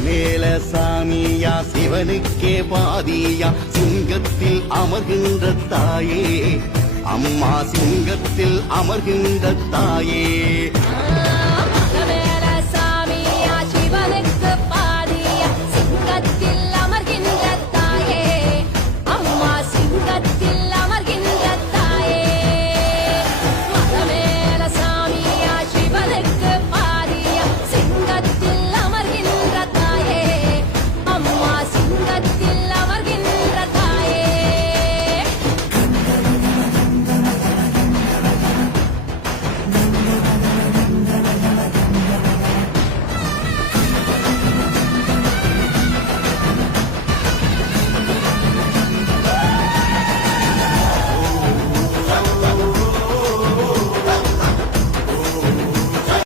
மேல சாமியா சிவனுக்கே பாதியா சிங்கத்தில் அமர்கின்ற தாயே அம்மா சிங்கத்தில் அமர்கின்ற தாயே